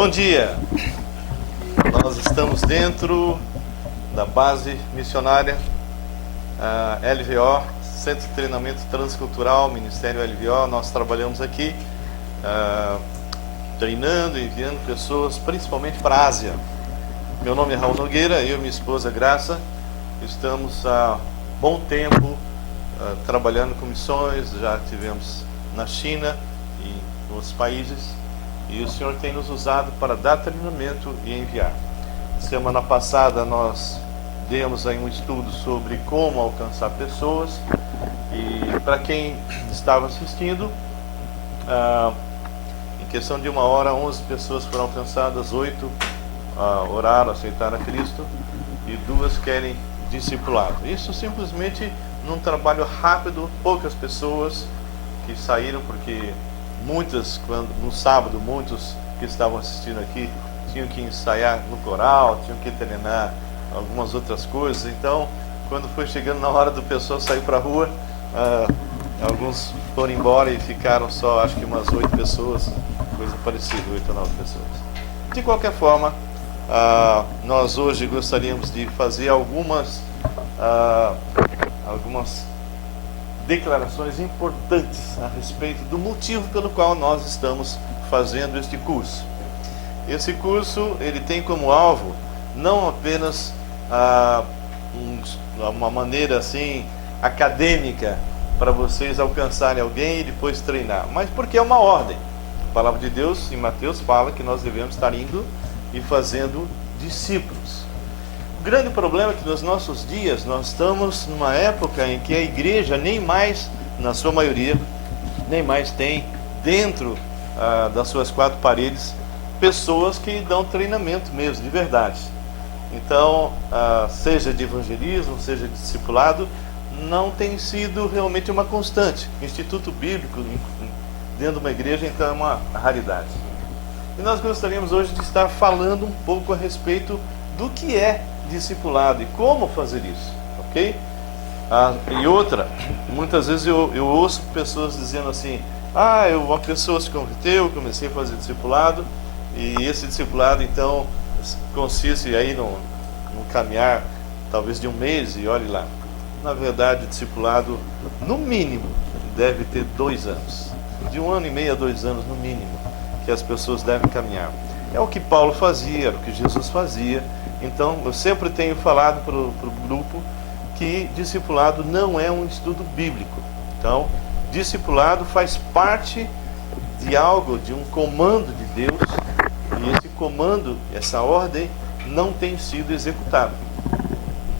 Bom dia! Nós estamos dentro da base missionária LVO, Centro de Treinamento Transcultural, Ministério LVO. Nós trabalhamos aqui treinando e enviando pessoas principalmente para a Ásia. Meu nome é Raul Nogueira, eu e minha esposa Graça estamos há bom tempo trabalhando com missões. Já tivemos na China e em outros países, e o Senhor tem nos usado para dar treinamento e enviar. Semana passada nós demos aí um estudo sobre como alcançar pessoas, e para quem estava assistindo, em questão de 1 hora, 11 pessoas foram alcançadas, 8 oraram, aceitaram a Cristo, e 2 querem discipulado. Isso simplesmente num trabalho rápido, poucas pessoas que saíram, porque muitas, no sábado, muitos que estavam assistindo aqui tinham que ensaiar no coral, tinham que treinar algumas outras coisas. Então, quando foi chegando na hora do pessoal sair para a rua, alguns foram embora e ficaram só, acho que umas 8 pessoas, coisa parecida, 8 ou 9 pessoas. De qualquer forma, nós hoje gostaríamos de fazer algumas declarações importantes a respeito do motivo pelo qual nós estamos fazendo este curso. Esse curso, ele tem como alvo não apenas uma maneira assim acadêmica para vocês alcançarem alguém e depois treinar, mas porque é uma ordem. A palavra de Deus em Mateus fala que nós devemos estar indo e fazendo discípulos. O grande problema é que nos nossos dias nós estamos numa época em que a igreja nem mais, na sua maioria, nem mais tem dentro das suas 4 paredes pessoas que dão treinamento mesmo, de verdade. Então, seja de evangelismo, seja de discipulado, não tem sido realmente uma constante. Instituto bíblico dentro de uma igreja, então, é uma raridade. E nós gostaríamos hoje de estar falando um pouco a respeito do que é discipulado e como fazer isso, ok? E outra, muitas vezes eu ouço pessoas dizendo assim: uma pessoa se converteu, eu comecei a fazer discipulado, e esse discipulado então consiste aí num caminhar talvez de 1 mês, e olhe lá. Na verdade, o discipulado no mínimo deve ter 2 anos, de 1 ano e meio a 2 anos no mínimo, que as pessoas devem caminhar. É o que Paulo fazia, era o que Jesus fazia. Então, eu sempre tenho falado para o grupo que discipulado não é um estudo bíblico. Então, discipulado faz parte de algo, de um comando de Deus, e esse comando, essa ordem, não tem sido executado.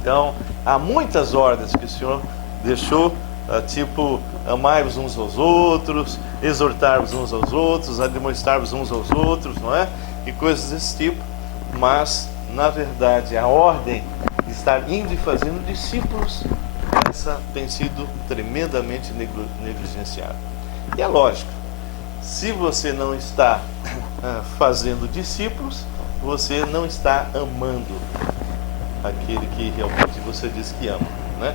Então, há muitas ordens que o Senhor deixou, tipo, amai-vos uns aos outros, exortar-vos uns aos outros, admoestar-vos uns aos outros, não é? E coisas desse tipo, mas na verdade a ordem de estar indo e fazendo discípulos, essa tem sido tremendamente negligenciada. E é lógico, se você não está fazendo discípulos, você não está amando aquele que realmente você diz que ama, né?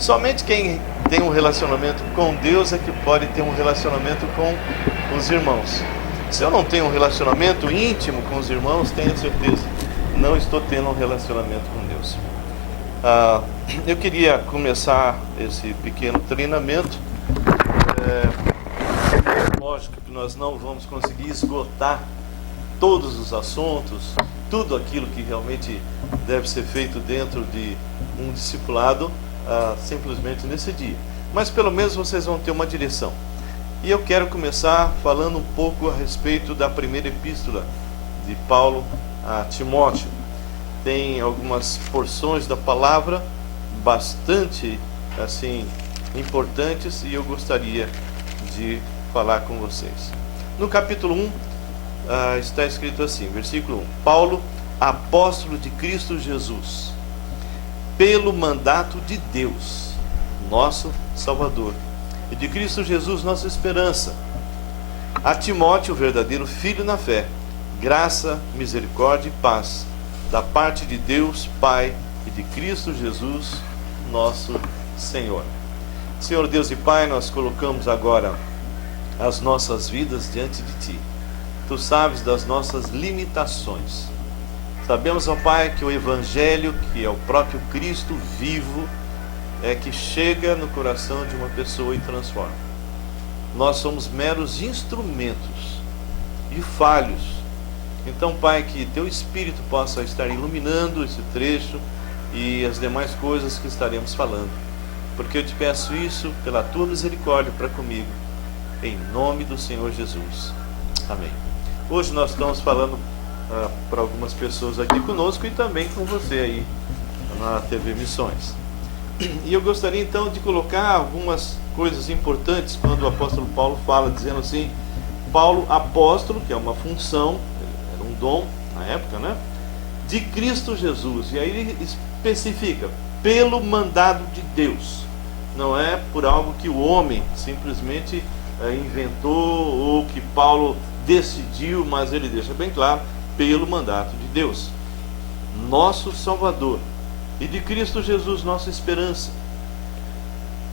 Somente quem tem um relacionamento com Deus é que pode ter um relacionamento com os irmãos. Se eu não tenho um relacionamento íntimo com os irmãos, tenha certeza, não estou tendo um relacionamento com Deus. Eu queria começar esse pequeno treinamento. Lógico que nós não vamos conseguir esgotar todos os assuntos, tudo aquilo que realmente deve ser feito dentro de um discipulado, simplesmente nesse dia. Mas pelo menos vocês vão ter uma direção. E eu quero começar falando um pouco a respeito da primeira epístola de Paulo a Timóteo. Tem algumas porções da palavra bastante assim importantes, e eu gostaria de falar com vocês. No capítulo 1 está escrito assim, versículo 1: Paulo, apóstolo de Cristo Jesus, pelo mandato de Deus, nosso Salvador, e de Cristo Jesus, nossa esperança, a Timóteo, verdadeiro filho na fé, graça, misericórdia e paz, da parte de Deus Pai e de Cristo Jesus, nosso Senhor. Senhor Deus e Pai, nós colocamos agora as nossas vidas diante de Ti. Tu sabes das nossas limitações. Sabemos, ó Pai, que o Evangelho, que é o próprio Cristo vivo, é que chega no coração de uma pessoa e transforma. Nós somos meros instrumentos e falhos. Então, Pai, que Teu Espírito possa estar iluminando esse trecho e as demais coisas que estaremos falando. Porque eu te peço isso pela Tua misericórdia para comigo, em nome do Senhor Jesus. Amém. Hoje nós estamos falando para algumas pessoas aqui conosco e também com você aí na TV Missões. E eu gostaria então de colocar algumas coisas importantes quando o apóstolo Paulo fala, dizendo assim: Paulo, apóstolo, que é uma função, era um dom na época, né? De Cristo Jesus. E aí ele especifica: pelo mandado de Deus. Não é por algo que o homem simplesmente inventou ou que Paulo decidiu, mas ele deixa bem claro: pelo mandato de Deus, nosso Salvador, e de Cristo Jesus, nossa esperança.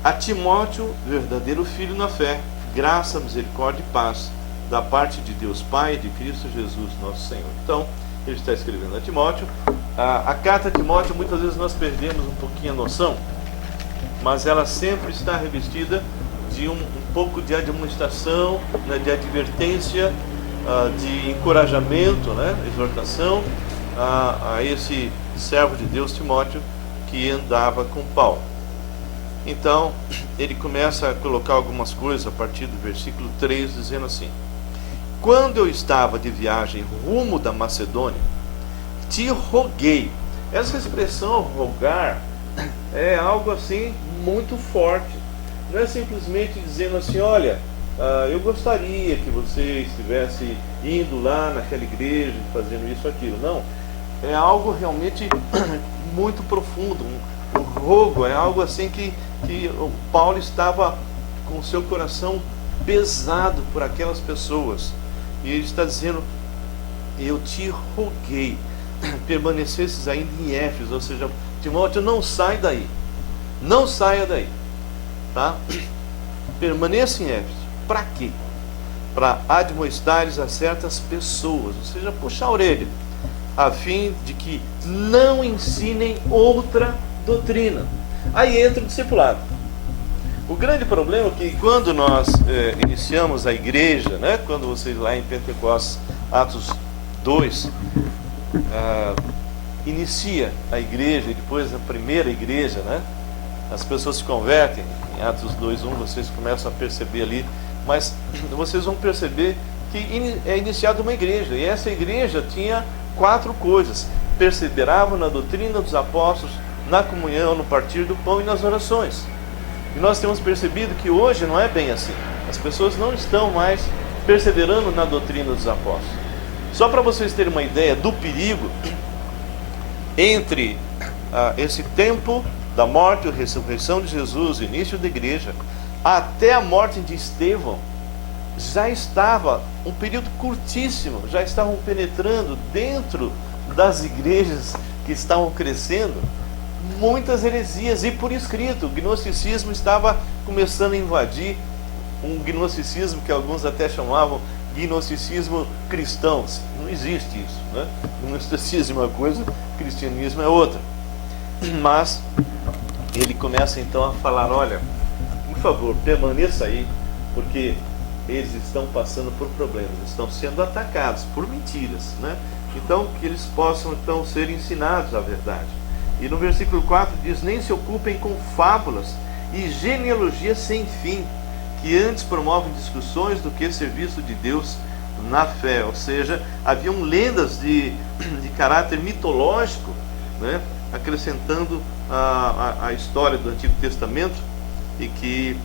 A Timóteo, verdadeiro filho na fé, graça, misericórdia e paz, da parte de Deus Pai e de Cristo Jesus, nosso Senhor. Então, ele está escrevendo a Timóteo. A carta a Timóteo, muitas vezes nós perdemos um pouquinho a noção, mas ela sempre está revestida de um pouco de admoestação, né, de advertência, de encorajamento, né, exortação a esse servo de Deus, Timóteo, que andava com Paulo. Então, ele começa a colocar algumas coisas a partir do versículo 3, dizendo assim: quando eu estava de viagem rumo da Macedônia, te roguei. Essa expressão rogar é algo assim muito forte. Não é simplesmente dizendo assim: olha, eu gostaria que você estivesse indo lá naquela igreja, fazendo isso, aquilo. Não, é algo realmente muito profundo. Um rogo é algo assim que o Paulo estava com o seu coração pesado por aquelas pessoas. E ele está dizendo: eu te roguei, permanecesses ainda em Éfeso. Ou seja, Timóteo, não sai daí. Não saia daí. Tá? Permaneça em Éfeso. Para quê? Para admoestares a certas pessoas, ou seja, puxar a orelha, a fim de que não ensinem outra doutrina. Aí entra o discipulado. O grande problema é que quando nós iniciamos a igreja, né, quando vocês lá em Pentecostes, Atos 2, inicia a igreja, e depois a primeira igreja, né, as pessoas se convertem. Em Atos 2:1 vocês começam a perceber ali, mas vocês vão perceber que é iniciada uma igreja, e essa igreja tinha 4 coisas: perseveravam na doutrina dos apóstolos, na comunhão, no partir do pão e nas orações. E nós temos percebido que hoje não é bem assim. As pessoas não estão mais perseverando na doutrina dos apóstolos. Só para vocês terem uma ideia do perigo, entre esse tempo da morte e ressurreição de Jesus, o início da igreja, até a morte de Estevão, já estava um período curtíssimo, já estavam penetrando dentro das igrejas que estavam crescendo muitas heresias, e por escrito. O gnosticismo estava começando a invadir, um gnosticismo que alguns até chamavam gnosticismo cristão. Não existe isso, né? Gnosticismo é uma coisa, cristianismo é outra. Mas ele começa então a falar: olha, por favor, permaneça aí, porque eles estão passando por problemas, estão sendo atacados por mentiras, né? Então, que eles possam então ser ensinados a verdade. E no versículo 4 diz: nem se ocupem com fábulas e genealogias sem fim, que antes promovem discussões do que serviço de Deus na fé. Ou seja, haviam lendas de caráter mitológico, né, acrescentando a história do Antigo Testamento, e que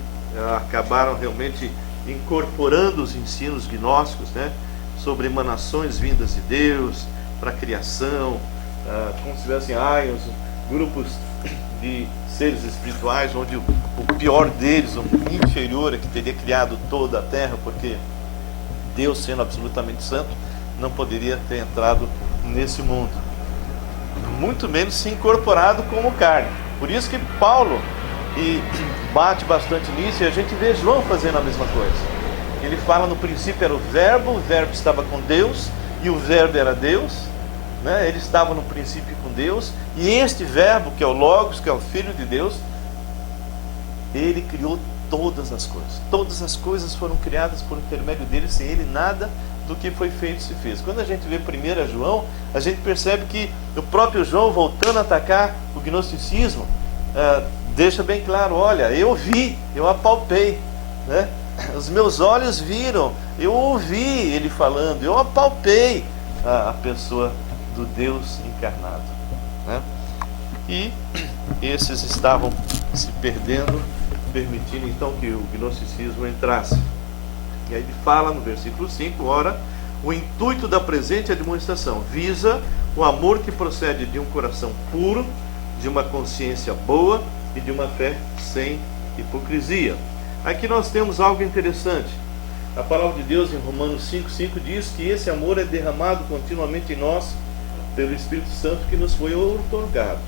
acabaram realmente incorporando os ensinos gnósticos, né, sobre emanações vindas de Deus para a criação, como se tivessem aions, grupos de seres espirituais, onde o pior deles, o inferior, é que teria criado toda a terra, porque Deus, sendo absolutamente santo, não poderia ter entrado nesse mundo, muito menos se incorporado como carne. Por isso que Paulo bate bastante nisso, e a gente vê João fazendo a mesma coisa. Ele fala no princípio era o Verbo estava com Deus, e o Verbo era Deus, né? Ele estava no princípio com Deus, e este Verbo, que é o Logos, que é o Filho de Deus, ele criou todas as coisas. Todas as coisas foram criadas por intermédio dele, sem ele nada do que foi feito se fez. Quando a gente vê 1 João, a gente percebe que o próprio João, voltando a atacar o gnosticismo, deixa bem claro: olha, eu vi, eu apalpei, né? Os meus olhos viram, eu ouvi ele falando, eu apalpei a pessoa do Deus encarnado, né? E esses estavam se perdendo, permitindo então que o gnosticismo entrasse. E aí ele fala no versículo 5: ora, o intuito da presente admoestação visa o amor que procede de um coração puro, de uma consciência boa e de uma fé sem hipocrisia. Aqui nós temos algo interessante. A palavra de Deus em Romanos 5,5 diz que esse amor é derramado continuamente em nós pelo Espírito Santo que nos foi outorgado.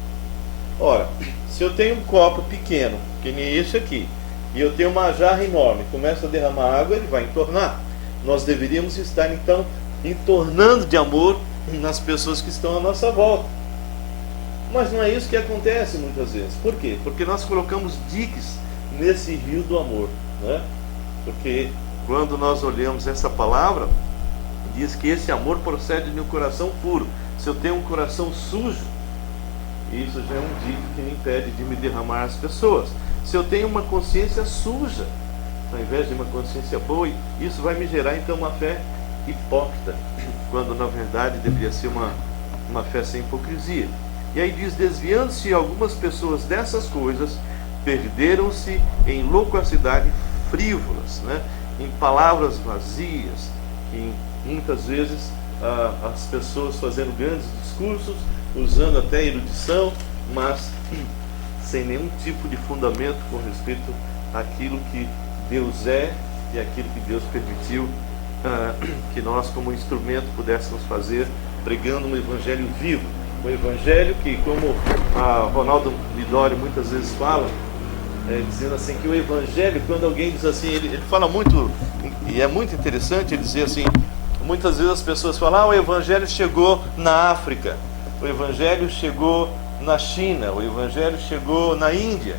Ora, se eu tenho um copo pequeno, que nem esse aqui, e eu tenho uma jarra enorme, começa a derramar água, ele vai entornar. Nós deveríamos estar então entornando de amor nas pessoas que estão à nossa volta. Mas não é isso que acontece muitas vezes. Por quê? Porque nós colocamos diques nesse rio do amor, né? Porque quando nós olhamos essa palavra, diz que esse amor procede de um coração puro. Se eu tenho um coração sujo, isso já é um dique que me impede de me derramar às pessoas. Se eu tenho uma consciência suja, ao invés de uma consciência boa, isso vai me gerar então uma fé hipócrita, quando na verdade deveria ser uma fé sem hipocrisia. E aí diz: desviando-se algumas pessoas dessas coisas, perderam-se em loquacidade frívolas, né? Em palavras vazias, em muitas vezes as pessoas fazendo grandes discursos, usando até erudição, mas sem nenhum tipo de fundamento com respeito àquilo que Deus é e aquilo que Deus permitiu que nós como instrumento pudéssemos fazer, pregando um evangelho vivo, um evangelho que, como a Ronaldo Lidório muitas vezes fala, dizendo assim, que o evangelho, quando alguém diz assim, ele fala muito, e é muito interessante ele dizer assim, muitas vezes as pessoas falam: o evangelho chegou na África, o evangelho chegou na China, o evangelho chegou na Índia.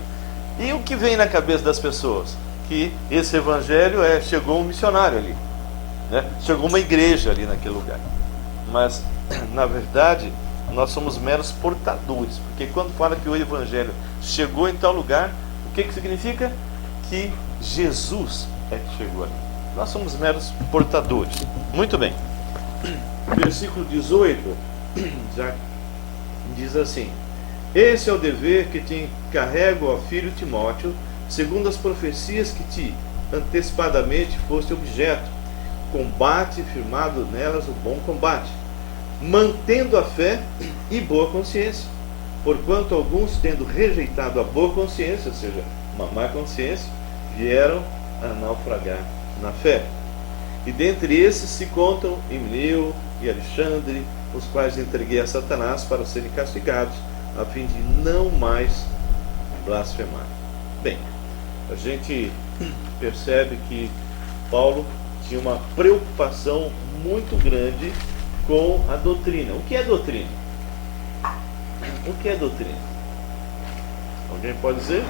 E o que vem na cabeça das pessoas? Que esse evangelho chegou um missionário ali, né? Chegou uma igreja ali naquele lugar. Mas, na verdade, nós somos meros portadores, porque quando fala que o evangelho chegou em tal lugar, o que significa? Que Jesus é que chegou ali. Nós somos meros portadores. Muito bem. Versículo 18 já diz assim: esse é o dever que te encarrego, ó filho Timóteo, segundo as profecias que te antecipadamente foste objeto. Combate firmado nelas o bom combate, mantendo a fé e boa consciência. Porquanto alguns, tendo rejeitado a boa consciência, ou seja, uma má consciência, vieram a naufragar na fé. E dentre esses se contam Himeneu e Alexandre, os quais entreguei a Satanás para serem castigados, a fim de não mais blasfemar. Bem, a gente percebe que Paulo tinha uma preocupação muito grande com a doutrina. O que é doutrina? O que é doutrina? Alguém pode dizer?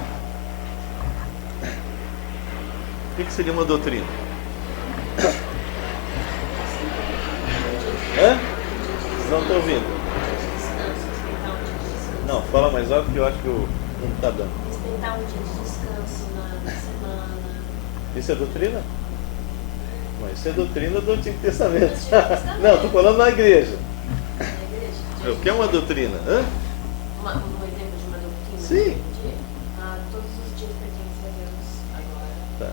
O que seria uma doutrina? Hã? Vocês não estão ouvindo? Não, fala mais alto que eu acho que não está dando. Respeitar um dia de descanso na semana. Isso é doutrina? Não, isso é doutrina do Antigo Testamento. Não, estou falando na igreja. Na igreja? O que é uma doutrina? Hã? Um exemplo de uma doutrina? Sim. Todos os dias pertencem a Deus agora. Tá.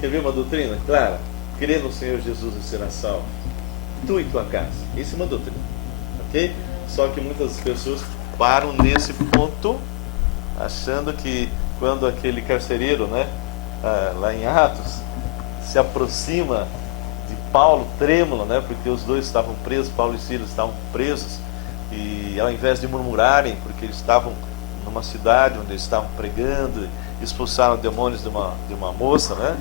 Quer ver uma doutrina? Claro. Crer no Senhor Jesus e será salvo. Tu e tua casa. Isso é uma doutrina. Ok? Só que muitas pessoas param nesse ponto, achando que quando aquele carcereiro, né, lá em Atos, se aproxima de Paulo, trêmulo, né, porque os dois estavam presos, Paulo e Silas estavam presos, e ao invés de murmurarem, porque eles estavam numa cidade onde eles estavam pregando, expulsaram demônios de uma moça, né,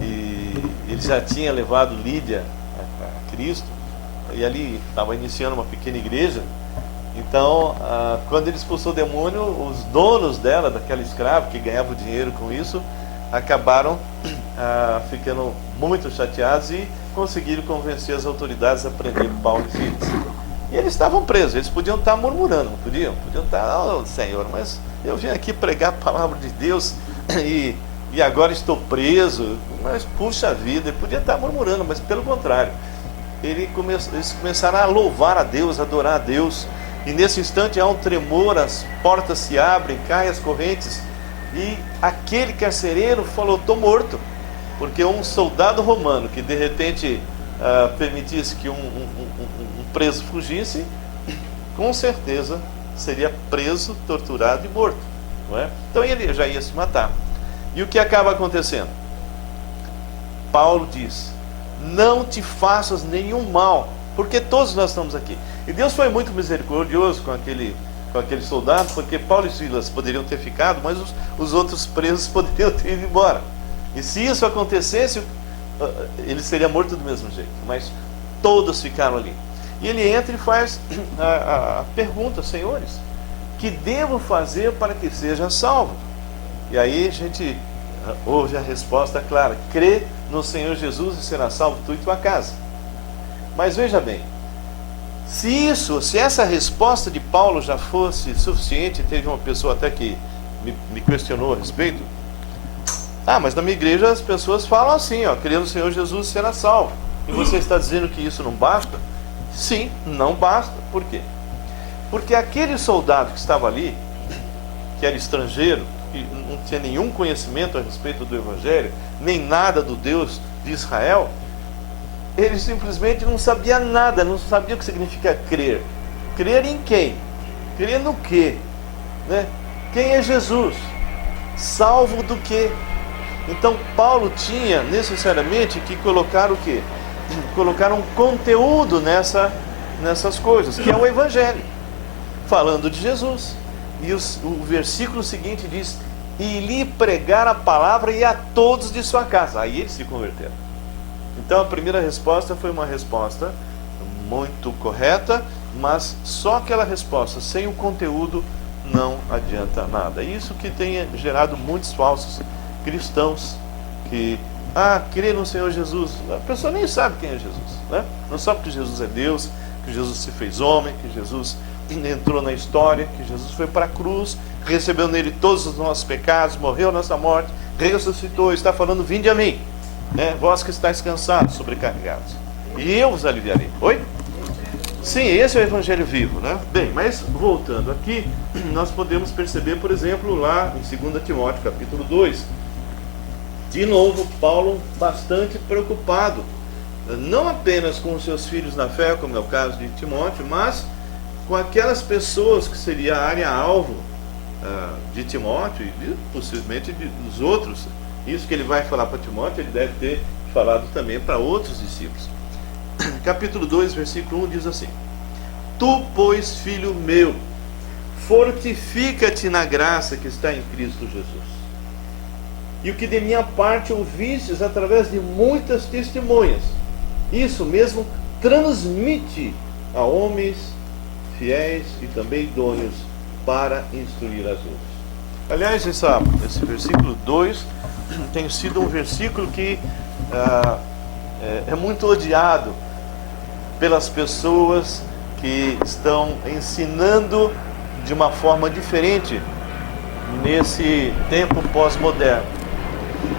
e ele já tinha levado Lídia a Cristo, e ali estava iniciando uma pequena igreja. Então, quando ele expulsou o demônio, os donos dela, daquela escrava que ganhava dinheiro com isso, acabaram ficando muito chateados e conseguiram convencer as autoridades a prender Paulo e Silas. E eles estavam presos, eles podiam estar murmurando, não podiam? Podiam estar, oh, Senhor, mas eu vim aqui pregar a palavra de Deus e agora estou preso, mas puxa vida, ele podia estar murmurando, mas pelo contrário, eles começaram a louvar a Deus, a adorar a Deus, e nesse instante há um tremor, as portas se abrem, caem as correntes, e aquele carcereiro falou, estou morto, porque um soldado romano que de repente permitisse que um preso fugisse, com certeza seria preso, torturado e morto, não é? Então ele já ia se matar. E o que acaba acontecendo? Paulo diz, não te faças nenhum mal, porque todos nós estamos aqui. E Deus foi muito misericordioso com aquele soldado, porque Paulo e Silas poderiam ter ficado, mas os outros presos poderiam ter ido embora. E se isso acontecesse, ele seria morto do mesmo jeito. Mas todos ficaram ali. E ele entra e faz a pergunta, senhores, que devo fazer para que seja salvo? E aí a gente ouve a resposta clara, crê no Senhor Jesus e será salvo tu e tua casa. Mas veja bem, se essa resposta de Paulo já fosse suficiente, teve uma pessoa até que me questionou a respeito, mas na minha igreja as pessoas falam assim, crê no Senhor Jesus e será salvo. E você está dizendo que isso não basta? Sim, não basta. Por quê? Porque aquele soldado que estava ali, que era estrangeiro, que não tinha nenhum conhecimento a respeito do Evangelho, nem nada do Deus de Israel, ele simplesmente não sabia nada, não sabia o que significa crer. Crer em quem? Crer no quê? Né? Quem é Jesus? Salvo do quê? Então Paulo tinha necessariamente que colocar o quê? Colocar um conteúdo nessas coisas, que é o Evangelho, falando de Jesus. E o versículo seguinte diz, e lhe pregar a palavra e a todos de sua casa. Aí eles se converteram. Então a primeira resposta foi uma resposta muito correta, mas só aquela resposta, sem o conteúdo, não adianta nada. Isso que tem gerado muitos falsos cristãos, que crê no Senhor Jesus. A pessoa nem sabe quem é Jesus, né? Não sabe que Jesus é Deus, que Jesus se fez homem, que Jesus entrou na história, que Jesus foi para a cruz, recebeu nele todos os nossos pecados, morreu a nossa morte, ressuscitou, está falando, vinde a mim, né? Vós que estáis cansados, sobrecarregados, e eu vos aliviarei. Oi? Sim, esse é o Evangelho vivo, né? Bem, mas voltando aqui, nós podemos perceber, por exemplo, lá em 2 Timóteo, capítulo 2, de novo, Paulo bastante preocupado, não apenas com os seus filhos na fé, como é o caso de Timóteo, mas com aquelas pessoas que seria a área-alvo de Timóteo e possivelmente dos outros. Isso que ele vai falar para Timóteo, ele deve ter falado também para outros discípulos. Capítulo 2, versículo 1 diz assim, tu, pois, filho meu, fortifica-te na graça que está em Cristo Jesus. E o que de minha parte ouvistes através de muitas testemunhas, isso mesmo transmite a homens fiéis e também idôneos para instruir as outros. Aliás, esse versículo 2 tem sido um versículo que é muito odiado pelas pessoas que estão ensinando de uma forma diferente nesse tempo pós-moderno.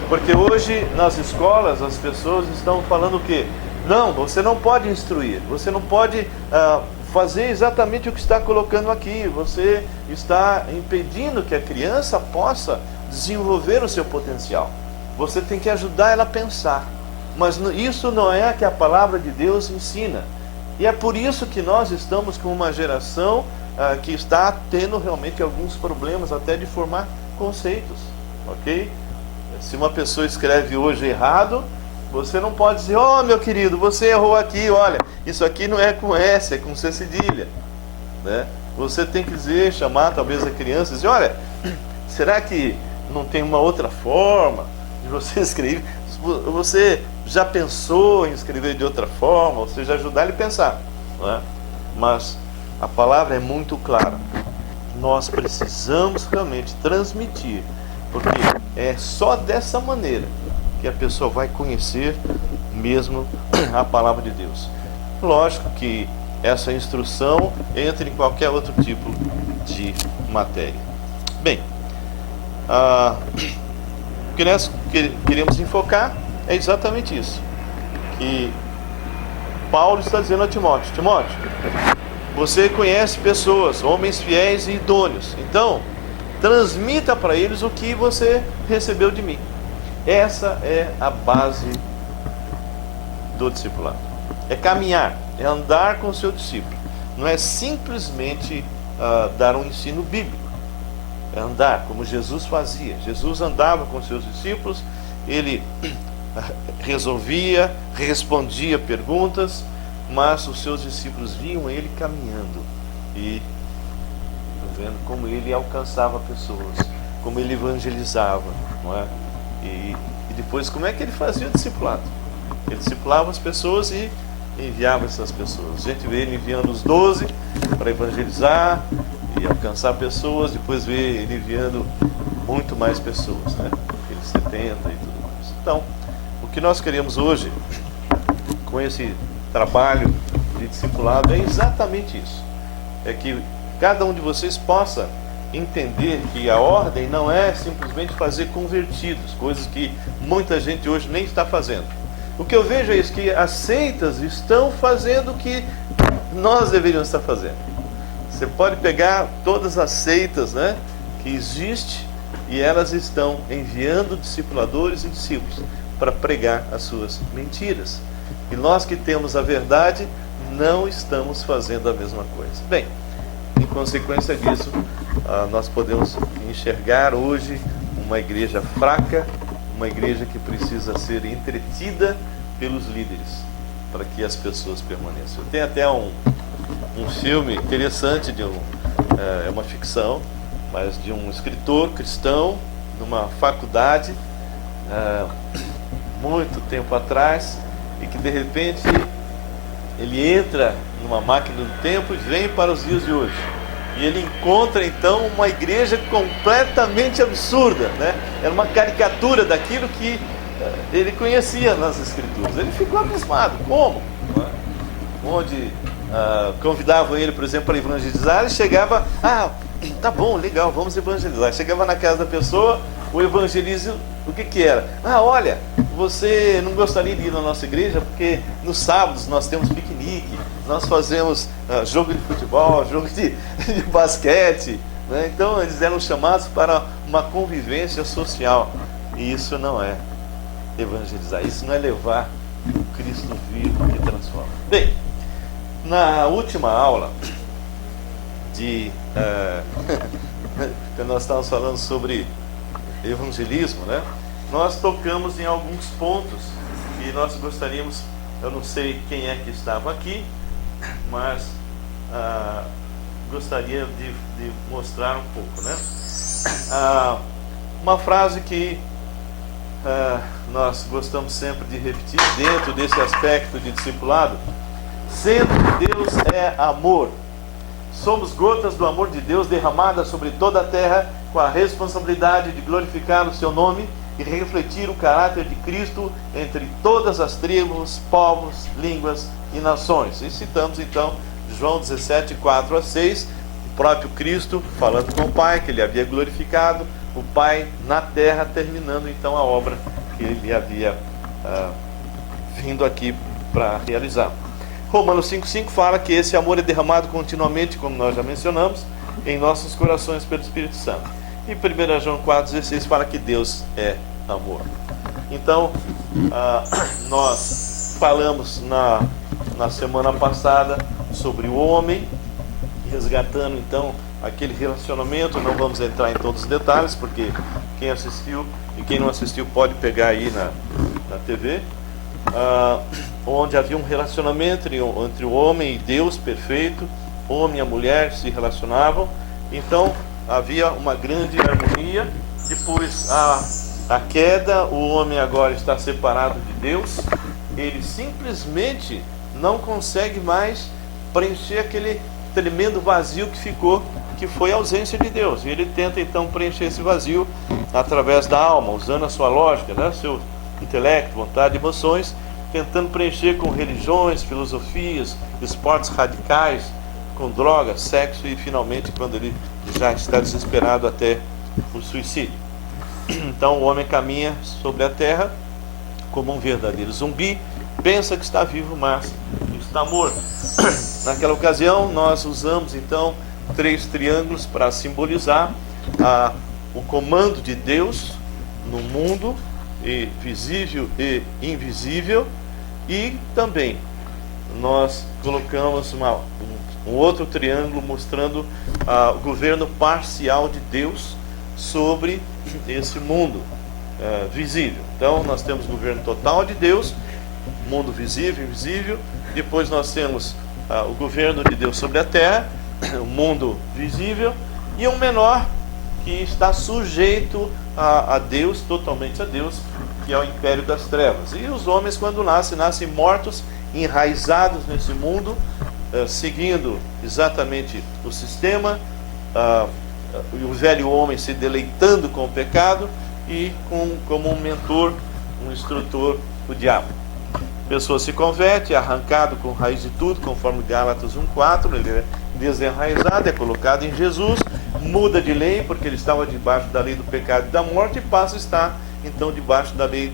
Porque hoje nas escolas as pessoas estão falando o quê? Não, você não pode instruir, você não pode fazer exatamente o que está colocando aqui, você está impedindo que a criança possa desenvolver o seu potencial. Você tem que ajudar ela a pensar, mas isso não é o que a palavra de Deus ensina. E é por isso que nós estamos com uma geração que está tendo realmente alguns problemas até de formar conceitos, ok? Se uma pessoa escreve hoje errado, você não pode dizer, meu querido, você errou aqui, olha, isso aqui não é com S, é com C cedilha, né? Você tem que dizer, chamar talvez a criança e dizer, olha, será que não tem uma outra forma? de você escrever. Você já pensou em escrever de outra forma, ou seja, ajudar ele a pensar, não é? Mas a palavra é muito clara. Nós precisamos realmente transmitir, porque é só dessa maneira que a pessoa vai conhecer mesmo a palavra de Deus. Lógico que essa instrução entra em qualquer outro tipo de matéria. Bem, o que nós queremos enfocar é exatamente isso, que Paulo está dizendo a Timóteo: Timóteo, você conhece pessoas, homens fiéis e idôneos, então transmita para eles o que você recebeu de mim. Essa é a base do discipulado. É caminhar, é andar com o seu discípulo. Não é simplesmente dar um ensino bíblico. É andar como Jesus fazia. Jesus andava com seus discípulos, ele resolvia, respondia perguntas, mas os seus discípulos viam ele caminhando e vendo como ele alcançava pessoas, como ele evangelizava, não é? E depois, como é que ele fazia o discipulado? Ele discipulava as pessoas e enviava essas pessoas. A gente vê ele enviando os 12 para evangelizar e alcançar pessoas, depois vê ele enviando muito mais pessoas, né? Aqueles 70 e tudo mais. Então, o que nós queremos hoje, com esse trabalho de discipulado, é exatamente isso. É que cada um de vocês possa entender que a ordem não é simplesmente fazer convertidos, coisas que muita gente hoje nem está fazendo. O que eu vejo é isso, que as seitas estão fazendo o que nós deveríamos estar fazendo. Você pode pegar todas as seitas, né, que existem, e elas estão enviando discipuladores e discípulos para pregar as suas mentiras. E nós que temos a verdade, não estamos fazendo a mesma coisa. Bem, em consequência disso, nós podemos enxergar hoje uma igreja fraca, uma igreja que precisa ser entretida pelos líderes, para que as pessoas permaneçam. Tem até um filme interessante, é uma ficção, mas de um escritor cristão, numa faculdade, muito tempo atrás, e que de repente ele entra numa máquina do tempo e vem para os dias de hoje. E ele encontra então uma igreja completamente absurda, né? Era uma caricatura daquilo que ele conhecia nas escrituras. Ele ficou abismado. Como? Onde convidavam ele, por exemplo, para evangelizar, ele chegava: tá bom, legal, vamos evangelizar. Chegava na casa da pessoa, o evangelismo, o que era? Olha, você não gostaria de ir na nossa igreja porque nos sábados nós temos piquenique, nós fazemos jogo de futebol, jogo de basquete, né? Então eles eram chamados para uma convivência social, e isso não é evangelizar, isso não é levar o Cristo vivo que transforma. Bem, na última aula quando nós estávamos falando sobre evangelismo, né, nós tocamos em alguns pontos e nós gostaríamos, eu não sei quem é que estava aqui, mas gostaria de mostrar um pouco, né? Uma frase que nós gostamos sempre de repetir dentro desse aspecto de discipulado: sendo que Deus é amor, somos gotas do amor de Deus derramadas sobre toda a terra, com a responsabilidade de glorificar o seu nome e refletir o caráter de Cristo entre todas as tribos, povos, línguas e nações. E citamos então João 17, 4 a 6, o próprio Cristo falando com o Pai, que ele havia glorificado, o Pai na terra, terminando então a obra que ele havia vindo aqui para realizar. Romanos 5,5 fala que esse amor é derramado continuamente, como nós já mencionamos, em nossos corações pelo Espírito Santo. E 1 João 4,16 fala que Deus é amor. Então, nós falamos na semana passada sobre o homem, resgatando então aquele relacionamento. Não vamos entrar em todos os detalhes, porque quem assistiu e quem não assistiu pode pegar aí na TV. Onde havia um relacionamento entre o homem e Deus perfeito, o homem e a mulher se relacionavam, então havia uma grande harmonia. Depois a queda, o homem agora está separado de Deus, ele simplesmente não consegue mais preencher aquele tremendo vazio que ficou, que foi a ausência de Deus. E ele tenta então preencher esse vazio através da alma, usando a sua lógica, né? Seu intelecto, vontade, emoções, tentando preencher com religiões, filosofias, esportes radicais, com drogas, sexo e finalmente, quando ele já está desesperado, até o suicídio. Então o homem caminha sobre a terra como um verdadeiro zumbi, pensa que está vivo, mas está morto. Naquela ocasião nós usamos então 3 triângulos para simbolizar o comando de Deus no mundo, e visível e invisível, e também nós colocamos um outro triângulo mostrando o governo parcial de Deus sobre esse mundo visível. Então nós temos o governo total de Deus, mundo visível e invisível. Depois nós temos o governo de Deus sobre a terra, o mundo visível, e um menor que está sujeito a Deus, totalmente a Deus, que é o império das trevas. E os homens, quando nascem mortos, enraizados nesse mundo, seguindo exatamente o sistema, o velho homem se deleitando com o pecado, e como um mentor, um instrutor, o diabo. A pessoa se converte, é arrancado com raiz de tudo, conforme Gálatas 1,4, ele é desenraizado, é colocado em Jesus, muda de lei, porque ele estava debaixo da lei do pecado e da morte, e passa a estar então debaixo da lei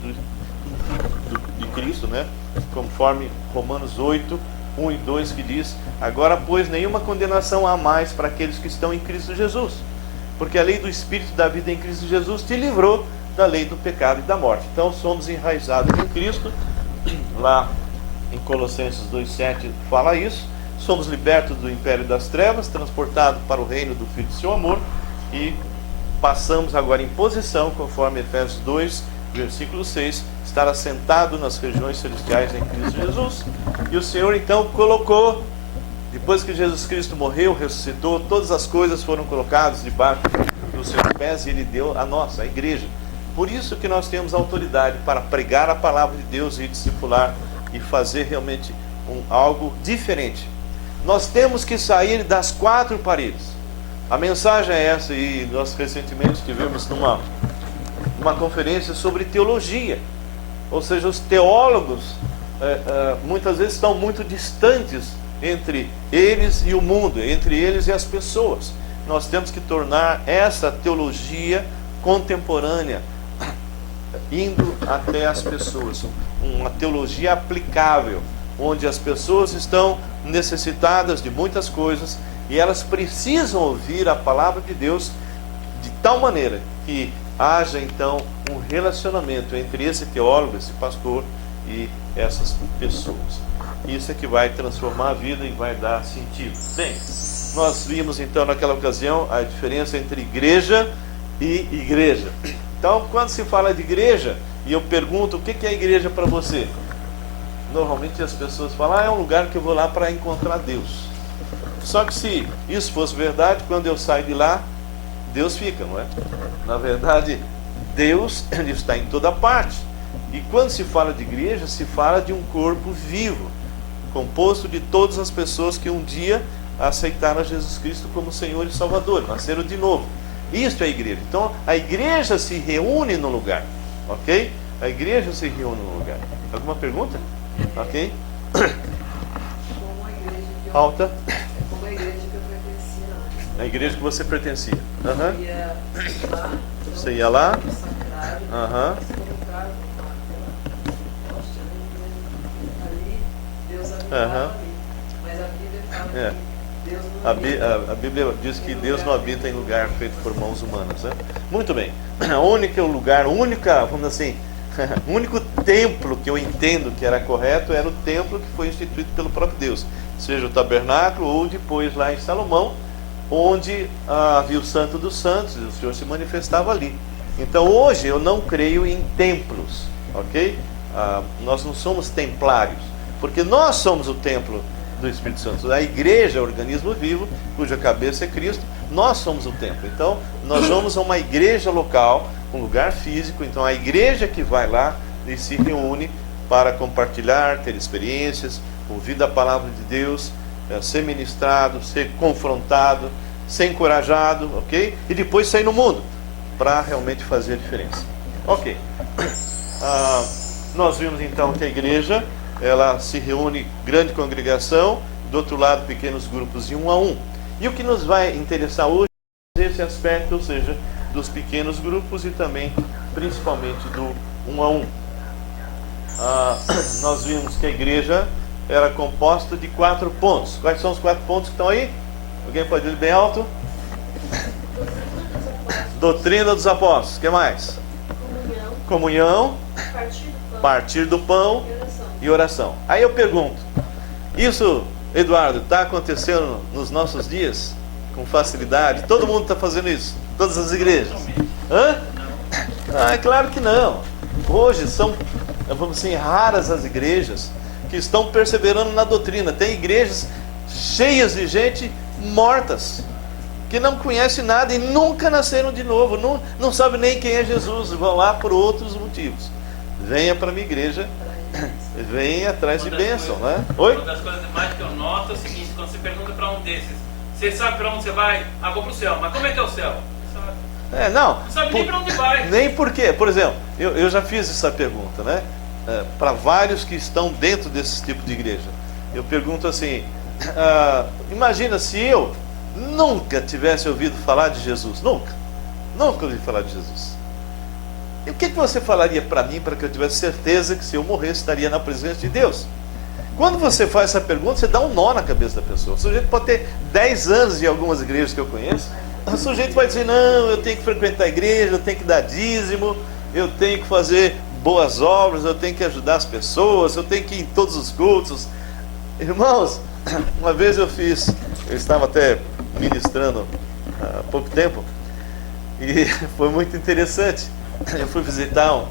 de Cristo, né? Conforme Romanos 8, 1 e 2, que diz: agora, pois, nenhuma condenação há mais para aqueles que estão em Cristo Jesus, porque a lei do Espírito da vida em Cristo Jesus te livrou da lei do pecado e da morte. Então somos enraizados em Cristo. Lá em Colossenses 2,7 fala isso. Somos libertos do império das trevas, transportados para o reino do Filho de seu amor, e passamos agora em posição, conforme Efésios 2, versículo 6, estar assentado nas regiões celestiais em Cristo Jesus. E o Senhor então colocou, depois que Jesus Cristo morreu, ressuscitou, todas as coisas foram colocadas debaixo dos seus pés, e Ele deu a nossa, a igreja. Por isso que nós temos autoridade para pregar a palavra de Deus e discipular e fazer realmente algo diferente. Nós temos que sair das 4 paredes. A mensagem é essa, e nós recentemente tivemos numa conferência sobre teologia. Ou seja, os teólogos muitas vezes estão muito distantes entre eles e o mundo, entre eles e as pessoas. Nós temos que tornar essa teologia contemporânea, indo até as pessoas, uma teologia aplicável, onde as pessoas estão necessitadas de muitas coisas e elas precisam ouvir a palavra de Deus de tal maneira que haja então um relacionamento entre esse teólogo, esse pastor e essas pessoas. Isso é que vai transformar a vida e vai dar sentido. Bem, nós vimos então naquela ocasião a diferença entre igreja e igreja. Então, quando se fala de igreja, e eu pergunto o que é a igreja para você, normalmente as pessoas falam: é um lugar que eu vou lá para encontrar Deus. Só que se isso fosse verdade, quando eu saio de lá, Deus fica, não é? Na verdade, Deus, ele está em toda parte. E quando se fala de igreja, se fala de um corpo vivo, composto de todas as pessoas que um dia aceitaram a Jesus Cristo como Senhor e Salvador, nasceram de novo. Isto é a igreja. Então, a igreja se reúne no lugar, ok? A igreja se reúne no lugar. Alguma pergunta? Ok? Como a igreja que Alta. como a igreja que eu pertencia antes. A igreja que você pertencia. Eu ia lá, Você ia lá? no sacrário, Aham. se colocar aquela hóstia, né? Ali, Deus habitava ali. Mas a Bíblia fala É. que Deus não habita. A Bíblia diz que Deus não habita em lugar feito por mãos humanas, né? Muito bem. O único lugar, vamos assim, o único templo que eu entendo que era correto era o templo que foi instituído pelo próprio Deus, seja o tabernáculo ou depois lá em Salomão, onde havia o Santo dos Santos, e o Senhor se manifestava ali. Então hoje eu não creio em templos, ok? Nós não somos templários, porque nós somos o templo do Espírito Santo. A igreja é o organismo vivo, cuja cabeça é Cristo. Nós somos o templo. Então nós vamos a uma igreja local, um lugar físico, então a igreja que vai lá e se reúne para compartilhar, ter experiências, ouvir a palavra de Deus, ser ministrado, ser confrontado, ser encorajado, ok? E depois sair no mundo para realmente fazer a diferença. Ok. Nós vimos então que a igreja, ela se reúne, grande congregação, do outro lado pequenos grupos de 1 a 1. E o que nos vai interessar hoje é esse aspecto, ou seja, dos pequenos grupos e também principalmente do 1 a 1. Nós vimos que a igreja era composta de 4 pontos. Quais são os 4 pontos que estão aí? Alguém pode dizer bem alto? Doutrina dos apóstolos. O que mais? Comunhão. Partir do pão e oração. Aí eu pergunto, isso, Eduardo, está acontecendo nos nossos dias? Com facilidade? Todo mundo está fazendo isso? Todas as igrejas? Hã? É claro que não. Hoje são, vamos dizer, raras as igrejas que estão perseverando na doutrina. Tem igrejas cheias de gente mortas, que não conhece nada e nunca nasceram de novo, não sabe nem quem é Jesus, vão lá por outros motivos. Venha para a minha igreja, venha atrás de bênção, né? Oi? Uma das coisas mais que eu noto é o seguinte: quando você pergunta para um desses, você sabe para onde você vai? Vou para o céu. Mas como é que é o céu? Não sabe nem para onde vai. Nem por quê. Por exemplo, eu já fiz essa pergunta, né? Para vários que estão dentro desse tipo de igreja. Eu pergunto assim, imagina se eu nunca tivesse ouvido falar de Jesus, nunca ouvi falar de Jesus. E o que você falaria para mim, para que eu tivesse certeza que se eu morresse estaria na presença de Deus? Quando você faz essa pergunta, você dá um nó na cabeça da pessoa. O sujeito pode ter 10 anos em algumas igrejas que eu conheço. O sujeito vai dizer, não, eu tenho que frequentar a igreja, eu tenho que dar dízimo, eu tenho que fazer boas obras, eu tenho que ajudar as pessoas, eu tenho que ir em todos os cultos. Irmãos, uma vez eu estava até ministrando há pouco tempo, e foi muito interessante. Eu fui visitar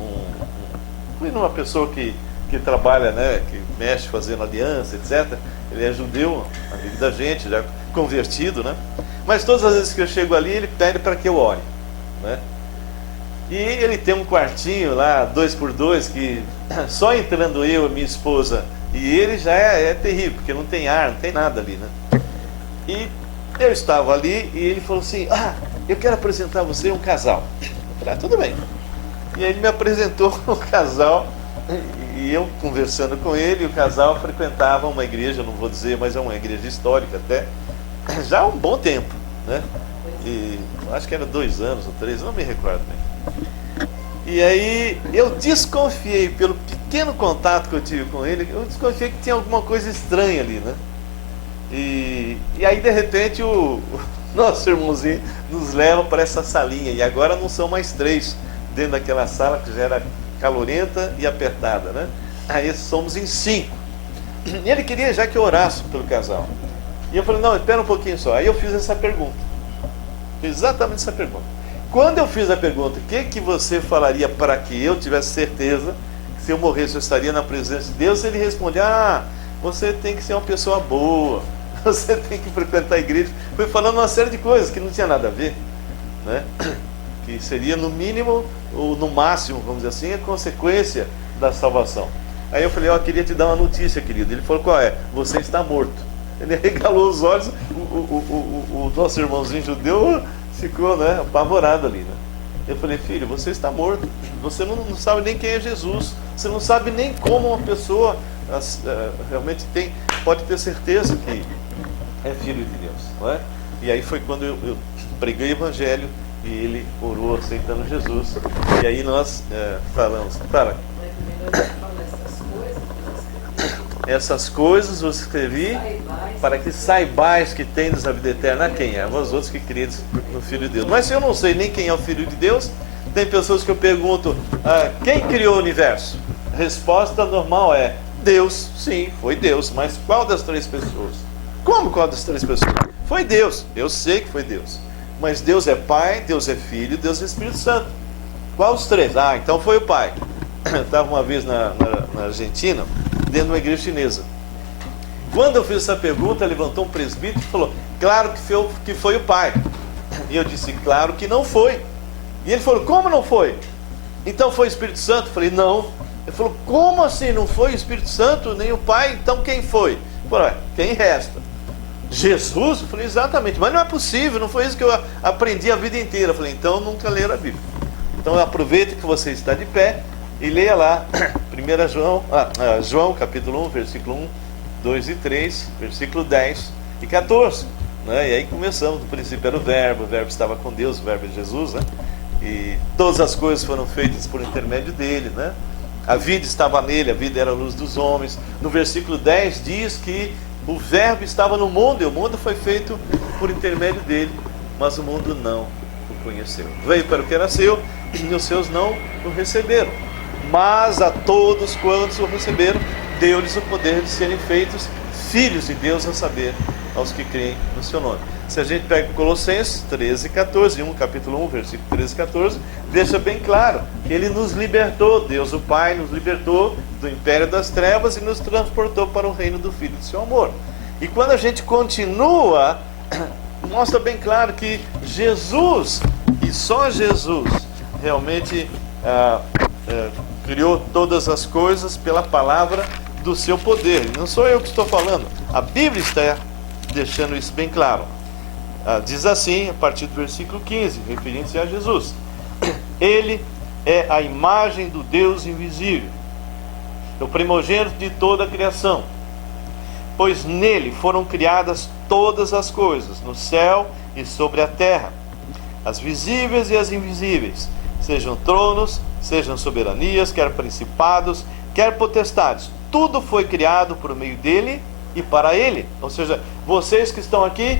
fui numa pessoa que trabalha, né, que mexe fazendo aliança, etc. Ele é judeu, amigo da gente, já convertido, né? Mas todas as vezes que eu chego ali, ele pede para que eu ore, né? E ele tem um quartinho lá, 2x2, que só entrando eu, minha esposa e ele já é terrível, porque não tem ar, não tem nada ali, né? E eu estava ali e ele falou assim, eu quero apresentar a você um casal. Eu falei, tudo bem. E aí ele me apresentou um casal, e eu conversando com ele, o casal frequentava uma igreja, não vou dizer, mas é uma igreja histórica até, já há um bom tempo, né? E acho que era 2 anos ou 3, não me recordo bem. E aí eu desconfiei, pelo pequeno contato que eu tive com ele, eu desconfiei que tinha alguma coisa estranha ali, né? E aí de repente o nosso irmãozinho nos leva para essa salinha, e agora não são mais 3 dentro daquela sala que já era calorenta e apertada, né? Aí somos em 5. E ele queria já que eu orasse pelo casal. E eu falei, não, espera um pouquinho só. Aí eu fiz essa pergunta. Fiz exatamente essa pergunta. Quando eu fiz a pergunta, o que você falaria para que eu tivesse certeza que se eu morresse eu estaria na presença de Deus? Ele responde, você tem que ser uma pessoa boa, você tem que frequentar a igreja. Foi falando uma série de coisas que não tinha nada a ver, né? Que seria no mínimo, ou no máximo, vamos dizer assim, a consequência da salvação. Aí eu falei, eu queria te dar uma notícia, querido. Ele falou, qual é? Você está morto. Ele regalou os olhos, o nosso irmãozinho judeu ficou, né, apavorado ali, né? Eu falei, filho, você está morto. Você não sabe nem quem é Jesus. Você não sabe nem como uma pessoa realmente pode ter certeza que é filho de Deus, não é? E aí foi quando eu preguei o evangelho e ele orou aceitando Jesus. E aí nós falamos, essas coisas eu escrevi para que saibais que tendes a vida eterna. A quem? A vós outros que credes no Filho de Deus. Mas se eu não sei nem quem é o Filho de Deus, tem pessoas que eu pergunto, quem criou o universo? A resposta normal é Deus. Sim, foi Deus. Mas qual das 3 pessoas? Como qual das 3 pessoas? Foi Deus. Eu sei que foi Deus. Mas Deus é Pai, Deus é Filho, Deus é Espírito Santo. Qual os 3? Então foi o Pai. Eu estava uma vez na Argentina, dentro de uma igreja chinesa. Quando eu fiz essa pergunta, levantou um presbítero e falou, claro que foi o Pai. E eu disse, claro que não foi. E ele falou, como não foi? Então foi o Espírito Santo? Eu falei, não. Ele falou, como assim? Não foi o Espírito Santo, nem o Pai? Então quem foi? Eu falei, quem resta? Jesus? Eu falei, exatamente. Mas não é possível, não foi isso que eu aprendi a vida inteira. Eu falei, então nunca leram a Bíblia. Então aproveite que você está de pé e leia lá 1 João capítulo 1, versículo 1, 2 e 3, versículo 10 e 14. Né? E aí começamos, no princípio era o verbo estava com Deus, o verbo é Jesus, né? E todas as coisas foram feitas por intermédio dele, né? A vida estava nele, a vida era a luz dos homens. No versículo 10 diz que o verbo estava no mundo, e o mundo foi feito por intermédio dele, mas o mundo não o conheceu. Veio para o que era seu, e os seus não o receberam. Mas a todos quantos o receberam, deu-lhes o poder de serem feitos filhos de Deus, a saber, aos que creem no seu nome. Se a gente pega Colossenses 13, 14, capítulo 1, versículo 13 e 14, deixa bem claro que ele nos libertou, Deus o Pai nos libertou do império das trevas e nos transportou para o reino do Filho do seu amor. E quando a gente continua, mostra bem claro que Jesus, e só Jesus, realmente criou todas as coisas pela palavra do seu poder. Não sou eu que estou falando, a Bíblia está deixando isso bem claro. Diz assim, a partir do versículo 15, referindo-se a Jesus: Ele é a imagem do Deus invisível, o primogênito de toda a criação, pois nele foram criadas todas as coisas, no céu e sobre a terra, as visíveis e as invisíveis, sejam tronos, sejam soberanias, quer principados, quer potestades. Tudo foi criado por meio dele e para ele. Ou seja, vocês que estão aqui,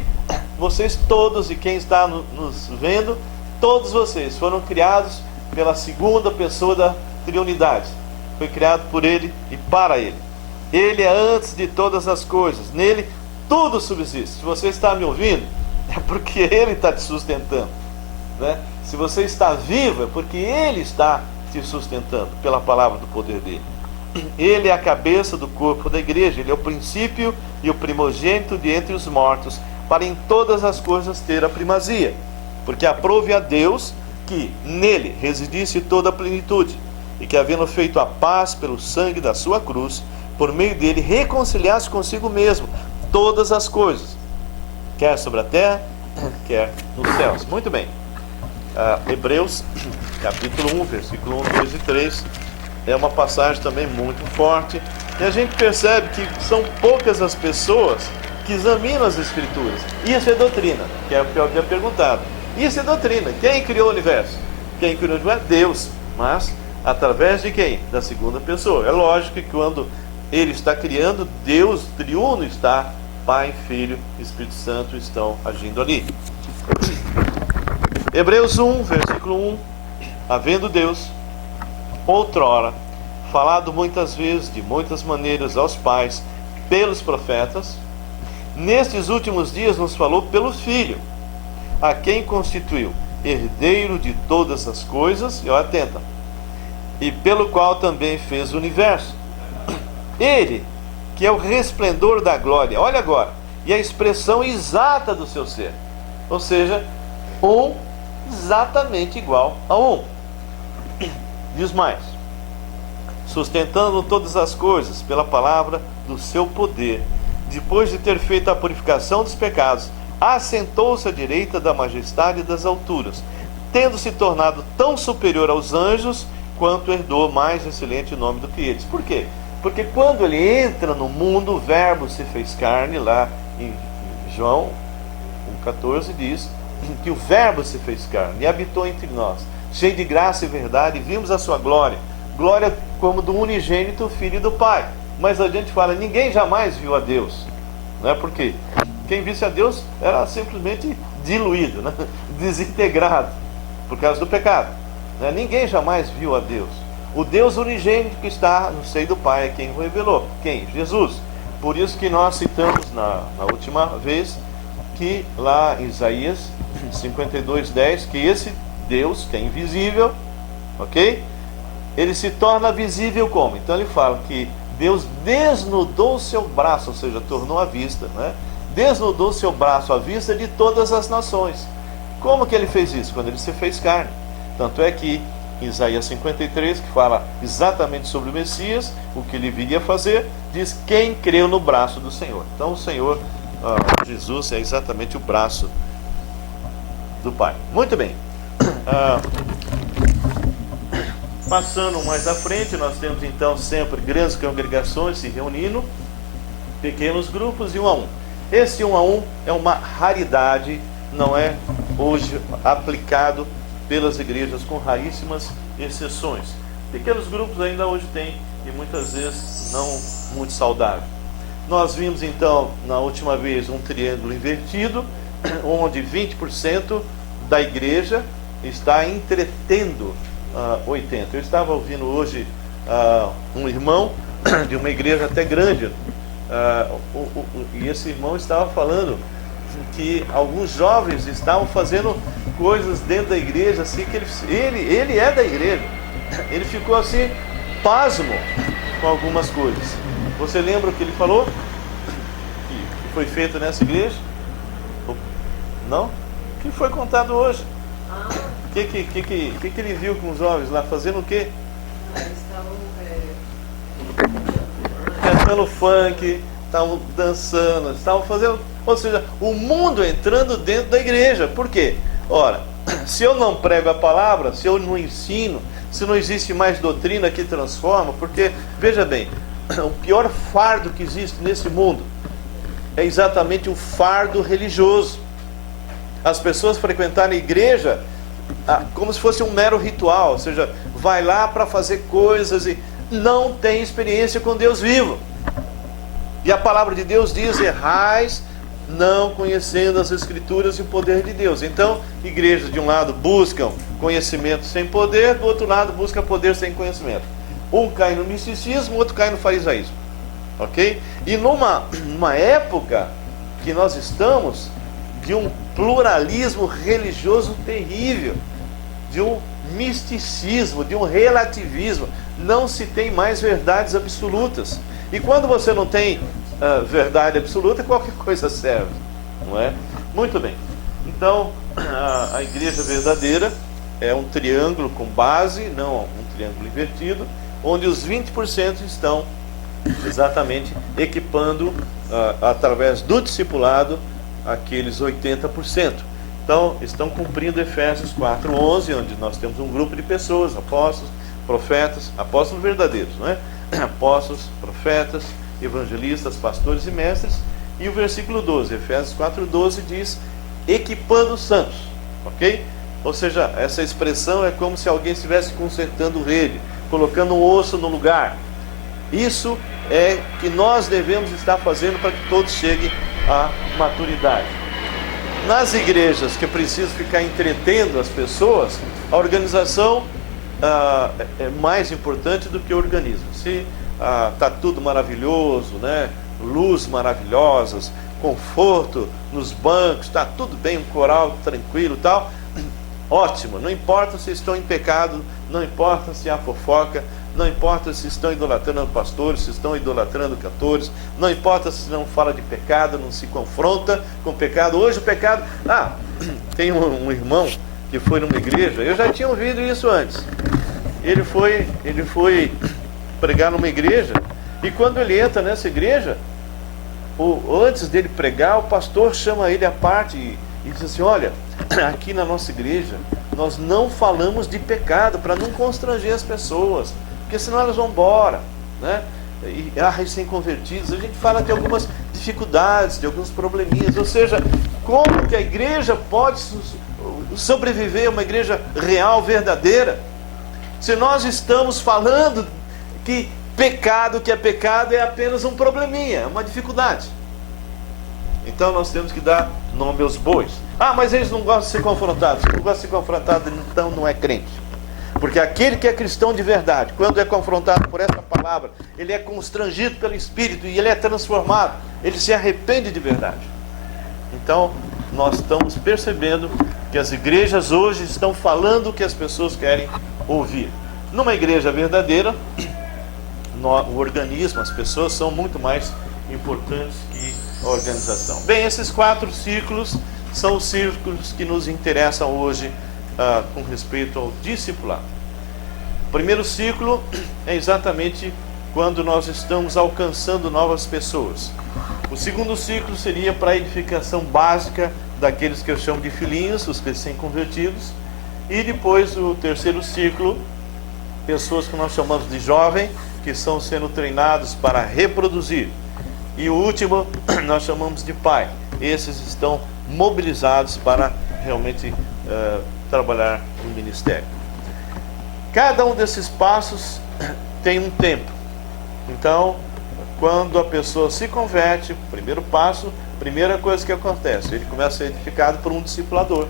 vocês todos, e quem está nos vendo, todos vocês foram criados pela segunda pessoa da Trindade. Foi criado por ele e para ele. Ele é antes de todas as coisas, nele tudo subsiste. Se você está me ouvindo, é porque ele está te sustentando, né? Se você está vivo, é porque ele está te sustentando pela palavra do poder dele. Ele é a cabeça do corpo da igreja, ele é o princípio e o primogênito de entre os mortos, para em todas as coisas ter a primazia, porque aprove a Deus que nele residisse toda a plenitude, e que, havendo feito a paz pelo sangue da sua cruz, por meio dele reconciliasse consigo mesmo todas as coisas, quer sobre a terra, quer nos céus. Muito bem. Hebreus capítulo 1, versículo 1, 2 e 3 é uma passagem também muito forte, e a gente percebe que são poucas as pessoas que examinam as Escrituras. Isso é doutrina, que é o que eu havia perguntado. Isso é doutrina. Quem criou o universo? Quem criou o universo? Deus. Mas através de quem? Da segunda pessoa. É lógico que quando ele está criando, Deus triuno está, Pai, Filho e Espírito Santo estão agindo ali. Hebreus 1, versículo 1: Havendo Deus outrora falado muitas vezes, de muitas maneiras, aos pais pelos profetas, nestes últimos dias nos falou pelo Filho, a quem constituiu herdeiro de todas as coisas, e atenta, e pelo qual também fez o universo. Ele, que é o resplendor da glória, olha agora, e a expressão exata do seu ser, ou seja, exatamente igual a Diz mais: sustentando todas as coisas pela palavra do seu poder, depois de ter feito a purificação dos pecados, assentou-se à direita da majestade das alturas, tendo se tornado tão superior aos anjos, quanto herdou mais excelente nome do que eles. Por quê? Porque quando ele entra no mundo, o verbo se fez carne, lá em João 1,14 diz que o verbo se fez carne e habitou entre nós, cheio de graça e verdade, e vimos a sua glória, glória como do unigênito Filho do Pai. Mas a gente fala, ninguém jamais viu a Deus, não é? Porque quem visse a Deus era simplesmente diluído, né? Desintegrado, por causa do pecado, né? Ninguém jamais viu a Deus. O Deus unigênito que está no seio do Pai é quem o revelou. Quem? Jesus. Por isso que nós citamos na última vez, que lá em Isaías 52:10, que esse Deus, que é invisível, ok? Ele se torna visível como? Então ele fala que Deus desnudou o seu braço, ou seja, tornou à vista, né? Desnudou o seu braço à vista de todas as nações. Como que ele fez isso? Quando ele se fez carne. Tanto é que em Isaías 53, que fala exatamente sobre o Messias, o que ele viria fazer, diz: quem creu no braço do Senhor. Então o Senhor, Jesus, é exatamente o braço do Pai. Muito bem. Passando mais à frente, nós temos então sempre grandes congregações se reunindo, pequenos grupos e 1 a 1. Esse 1 a 1 é uma raridade, não é hoje aplicado pelas igrejas, com raríssimas exceções. Pequenos grupos ainda hoje tem, e muitas vezes não muito saudável. Nós vimos então na última vez um triângulo invertido, onde 20% da igreja está entretendo 80%. Eu estava ouvindo hoje um irmão de uma igreja até grande, e esse irmão estava falando que alguns jovens estavam fazendo coisas dentro da igreja, assim, que ele é da igreja. Ele ficou assim, pasmo com algumas coisas. Você lembra o que ele falou? Que foi feito nessa igreja? Não? O que foi contado hoje? O que ele viu com os jovens lá? Fazendo o quê? Eles estavam Cantando funk, estavam dançando, estavam fazendo... Ou seja, o mundo entrando dentro da igreja. Por quê? Ora, se eu não prego a palavra, se eu não ensino, se não existe mais doutrina que transforma, porque, veja bem, o pior fardo que existe nesse mundo é exatamente o fardo religioso. As pessoas frequentarem a igreja como se fosse um mero ritual, ou seja, vai lá para fazer coisas e não tem experiência com Deus vivo. E a palavra de Deus diz: errais não conhecendo as Escrituras e o poder de Deus. Então, igrejas de um lado buscam conhecimento sem poder, do outro lado buscam poder sem conhecimento. Um cai no misticismo, o outro cai no farisaísmo. Ok? E numa época que nós estamos de um pluralismo religioso terrível, de um misticismo, de um relativismo, não se tem mais verdades absolutas. E quando você não tem verdade absoluta, qualquer coisa serve, não é? Muito bem. Então, a igreja verdadeira é um triângulo com base, não um triângulo invertido, onde os 20% estão exatamente equipando, através do discipulado, aqueles 80%. Então, estão cumprindo Efésios 4:11, onde nós temos um grupo de pessoas, apóstolos, profetas, apóstolos verdadeiros, não é? Apóstolos, profetas, evangelistas, pastores e mestres. E o versículo 12, Efésios 4:12, diz: equipando os santos, ok? Ou seja, essa expressão é como se alguém estivesse consertando rede, colocando um osso no lugar. Isso é que nós devemos estar fazendo para que todos cheguem à maturidade. Nas igrejas que precisam ficar entretendo as pessoas, a organização é mais importante do que o organismo. Se está tudo maravilhoso, né? Luz maravilhosas, conforto nos bancos, está tudo bem, um coral tranquilo e tal, ótimo. Não importa se estão em pecado, não importa se há fofoca, não importa se estão idolatrando pastores, se estão idolatrando cantores, não importa se não fala de pecado, não se confronta com o pecado. Hoje o pecado... tem um irmão que foi numa igreja, eu já tinha ouvido isso antes. Ele foi pregar numa igreja, e quando ele entra nessa igreja, antes dele pregar, o pastor chama ele à parte e diz assim: olha, aqui na nossa igreja nós não falamos de pecado para não constranger as pessoas, porque senão elas vão embora, né? E recém-convertidos, a gente fala de algumas dificuldades, de alguns probleminhas. Ou seja, como que a igreja pode sobreviver, uma igreja real, verdadeira, se nós estamos falando que pecado, que é pecado, é apenas um probleminha, uma dificuldade. Então nós temos que dar nome aos bois. Mas eles não gostam de ser confrontados. Se não gosta de ser confrontado, então não é crente. Porque aquele que é cristão de verdade, quando é confrontado por essa palavra, ele é constrangido pelo Espírito e ele é transformado, ele se arrepende de verdade. Então nós estamos percebendo que as igrejas hoje estão falando o que as pessoas querem ouvir. Numa igreja verdadeira, o organismo, as pessoas são muito mais importantes que a organização. Bem, esses 4 círculos são os círculos que nos interessam hoje com respeito ao discipulado. O primeiro ciclo é exatamente quando nós estamos alcançando novas pessoas. O segundo ciclo seria para a edificação básica daqueles que eu chamo de filhinhos, os recém-convertidos. E depois o terceiro ciclo, pessoas que nós chamamos de jovem, que estão sendo treinados para reproduzir. E o último nós chamamos de pai. Esses estão mobilizados para realmente trabalhar no ministério. Cada um desses passos tem um tempo. Então, quando a pessoa se converte, primeiro passo, primeira coisa que acontece, ele começa a ser edificado por um discipulador.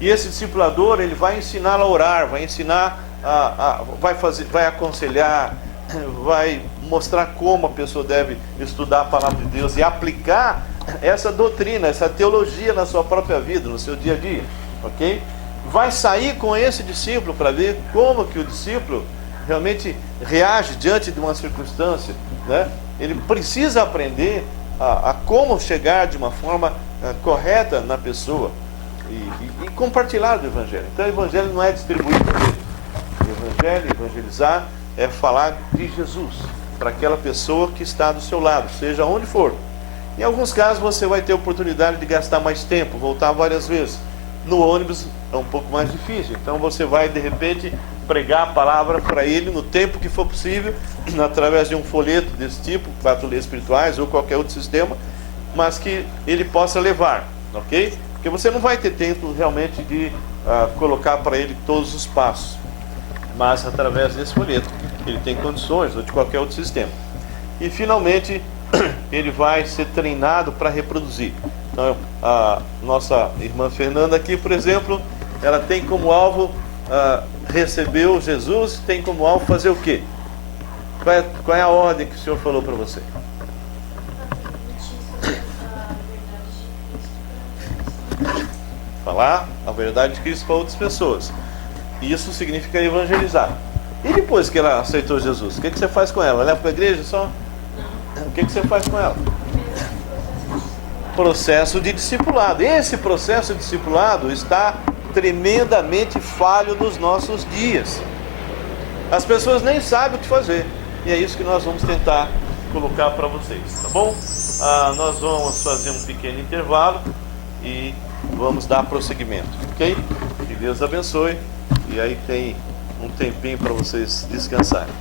E esse discipulador, ele vai ensinar a orar, vai ensinar vai aconselhar, vai mostrar como a pessoa deve estudar a palavra de Deus e aplicar essa doutrina, essa teologia na sua própria vida, no seu dia a dia, ok? Vai sair com esse discípulo para ver como que o discípulo realmente reage diante de uma circunstância, né? Ele precisa aprender a como chegar de uma forma correta na pessoa e compartilhar do Evangelho. Então o Evangelho não é distribuir panfleto. O Evangelho, evangelizar, é falar de Jesus para aquela pessoa que está do seu lado, seja onde for. Em alguns casos você vai ter oportunidade de gastar mais tempo, voltar várias vezes. No ônibus é um pouco mais difícil, então você vai de repente pregar a palavra para ele no tempo que for possível, através de um folheto desse tipo, 4 leis espirituais ou qualquer outro sistema, mas que ele possa levar, ok? Porque você não vai ter tempo realmente de colocar para ele todos os passos, mas através desse folheto ele tem condições, ou de qualquer outro sistema. E finalmente ele vai ser treinado para reproduzir. Então, a nossa irmã Fernanda aqui, por exemplo, ela tem como alvo recebeu Jesus, tem como alvo fazer o quê? Qual é a ordem que o Senhor falou para você? Falar a verdade de Cristo para outras pessoas. Isso significa evangelizar. E depois que ela aceitou Jesus, o que você faz com ela? Leva para a igreja só? O que você faz com ela? Processo de discipulado. Esse processo de discipulado está tremendamente falho nos nossos dias. As pessoas nem sabem o que fazer. E é isso que nós vamos tentar colocar para vocês, tá bom? Nós vamos fazer um pequeno intervalo e vamos dar prosseguimento, ok? Que Deus abençoe. E aí tem um tempinho para vocês descansarem.